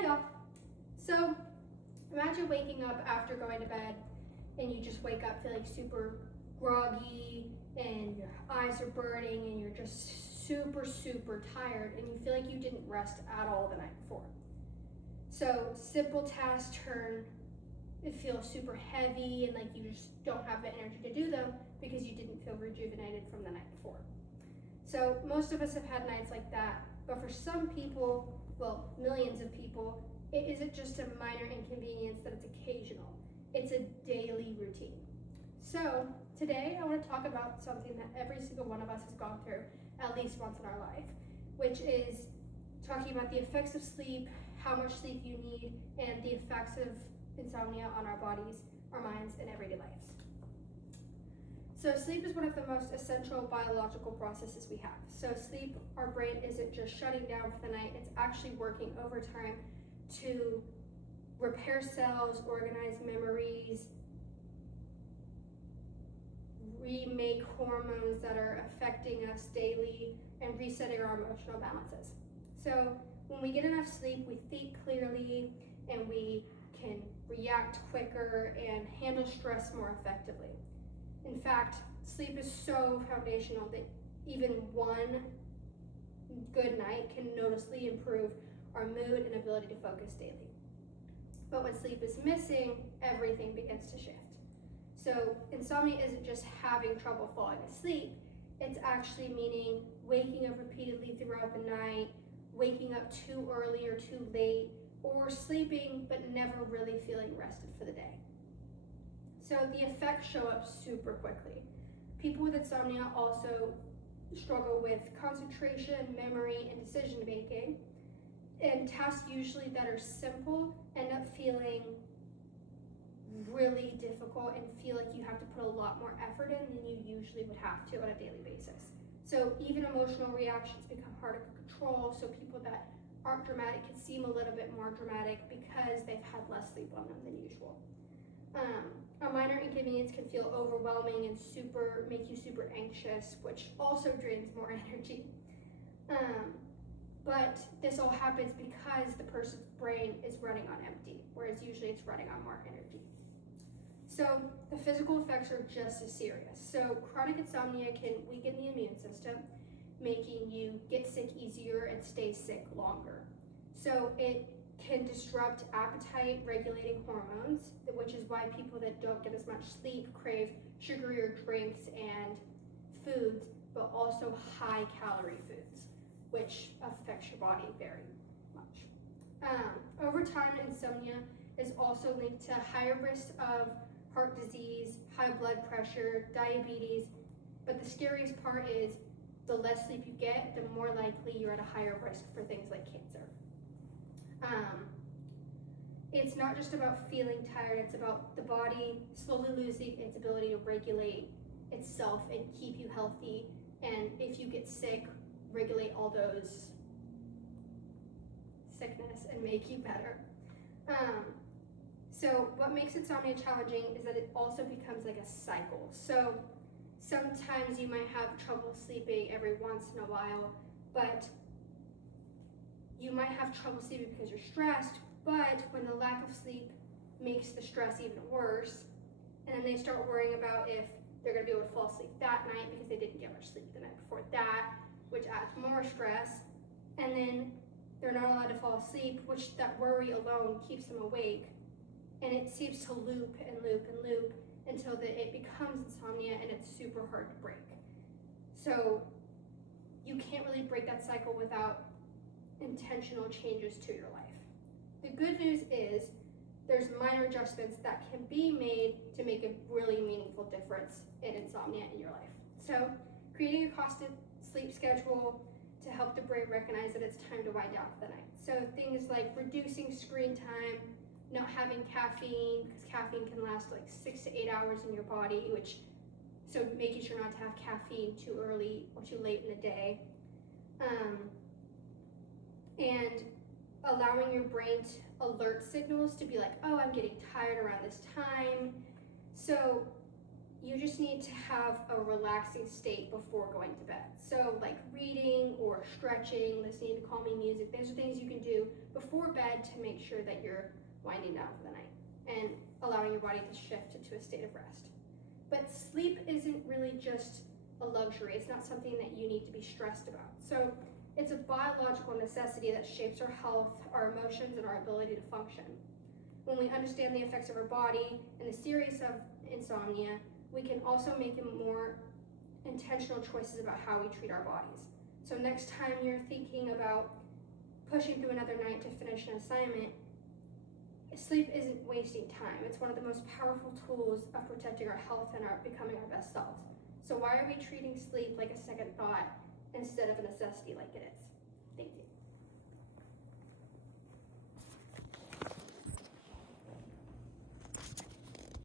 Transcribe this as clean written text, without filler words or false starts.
Hi y'all. So imagine waking up after going to bed and you just wake up feeling super groggy and your eyes are burning and you're just super tired and you feel like you didn't rest at all the night before. So simple tasks it feels super heavy and like you just don't have the energy to do them because you didn't feel rejuvenated from the night before. So most of us have had nights like that, but for some people, well, millions of people, it isn't just a minor inconvenience that it's occasional. It's a daily routine. So today I want to talk about something that every single one of us has gone through at least once in our life, which is talking about the effects of sleep, how much sleep you need, and the effects of insomnia on our bodies, our minds, and everyday lives. So sleep is one of the most essential biological processes we have. So sleep, our brain isn't just shutting down for the night, it's actually working overtime to repair cells, organize memories, remake hormones that are affecting us daily, and resetting our emotional balances. So when we get enough sleep, we think clearly and we can react quicker and handle stress more effectively. In fact, sleep is so foundational that even one good night can noticeably improve our mood and ability to focus daily. But when sleep is missing, everything begins to shift. So insomnia isn't just having trouble falling asleep, it's actually meaning waking up repeatedly throughout the night, waking up too early or too late, or sleeping but never really feeling rested for the day. So the effects show up super quickly. People with insomnia also struggle with concentration, memory, and decision making. And tasks usually that are simple end up feeling really difficult and feel like you have to put a lot more effort in than you usually would have to on a daily basis. So even emotional reactions become harder to control, so people that aren't dramatic can seem a little bit more dramatic because they've had less sleep on them than usual. A minor inconvenience can feel overwhelming and make you super anxious, which also drains more energy. But this all happens because the person's brain is running on empty, whereas usually it's running on more energy. So the physical effects are just as serious. So chronic insomnia can weaken the immune system, making you get sick easier and stay sick longer. So it can disrupt appetite regulating hormones, which is why people that don't get as much sleep crave sugarier drinks and foods, but also high calorie foods, which affects your body very much. Over time, insomnia is also linked to higher risks of heart disease, high blood pressure, diabetes, but the scariest part is the less sleep you get, the more likely you're at a higher risk for things like cancer. It's not just about feeling tired, it's about the body slowly losing its ability to regulate itself and keep you healthy, and if you get sick, regulate all those sickness and make you better. So what makes insomnia challenging is that it also becomes like a cycle. So sometimes you might have trouble sleeping every once in a while, but you might have trouble sleeping because you're stressed, but when the lack of sleep makes the stress even worse, and then they start worrying about if they're going to be able to fall asleep that night because they didn't get much sleep the night before that, which adds more stress, and then they're not allowed to fall asleep, which that worry alone keeps them awake, and it seems to loop until it becomes insomnia and it's super hard to break. So you can't really break that cycle without intentional changes to your life. The good news is there's minor adjustments that can be made to make a really meaningful difference in insomnia in your life. So creating a constant sleep schedule to help the brain recognize that it's time to wind down for the night. So things like reducing screen time, not having caffeine, because caffeine can last like 6 to 8 hours in your body, so making sure not to have caffeine too early or too late in the day. And allowing your brain to alert signals to be like, oh, I'm getting tired around this time. So you just need to have a relaxing state before going to bed. So like reading or stretching, listening to calming music, those are things you can do before bed to make sure that you're winding down for the night and allowing your body to shift into a state of rest. But sleep isn't really just a luxury. It's not something that you need to be stressed about. So it's a biological necessity that shapes our health, our emotions, and our ability to function. When we understand the effects of our body and the seriousness of insomnia, we can also make more intentional choices about how we treat our bodies. So next time you're thinking about pushing through another night to finish an assignment, sleep isn't wasting time. It's one of the most powerful tools of protecting our health and becoming our best selves. So why are we treating sleep like a second thought instead of a necessity like it is? Thank you.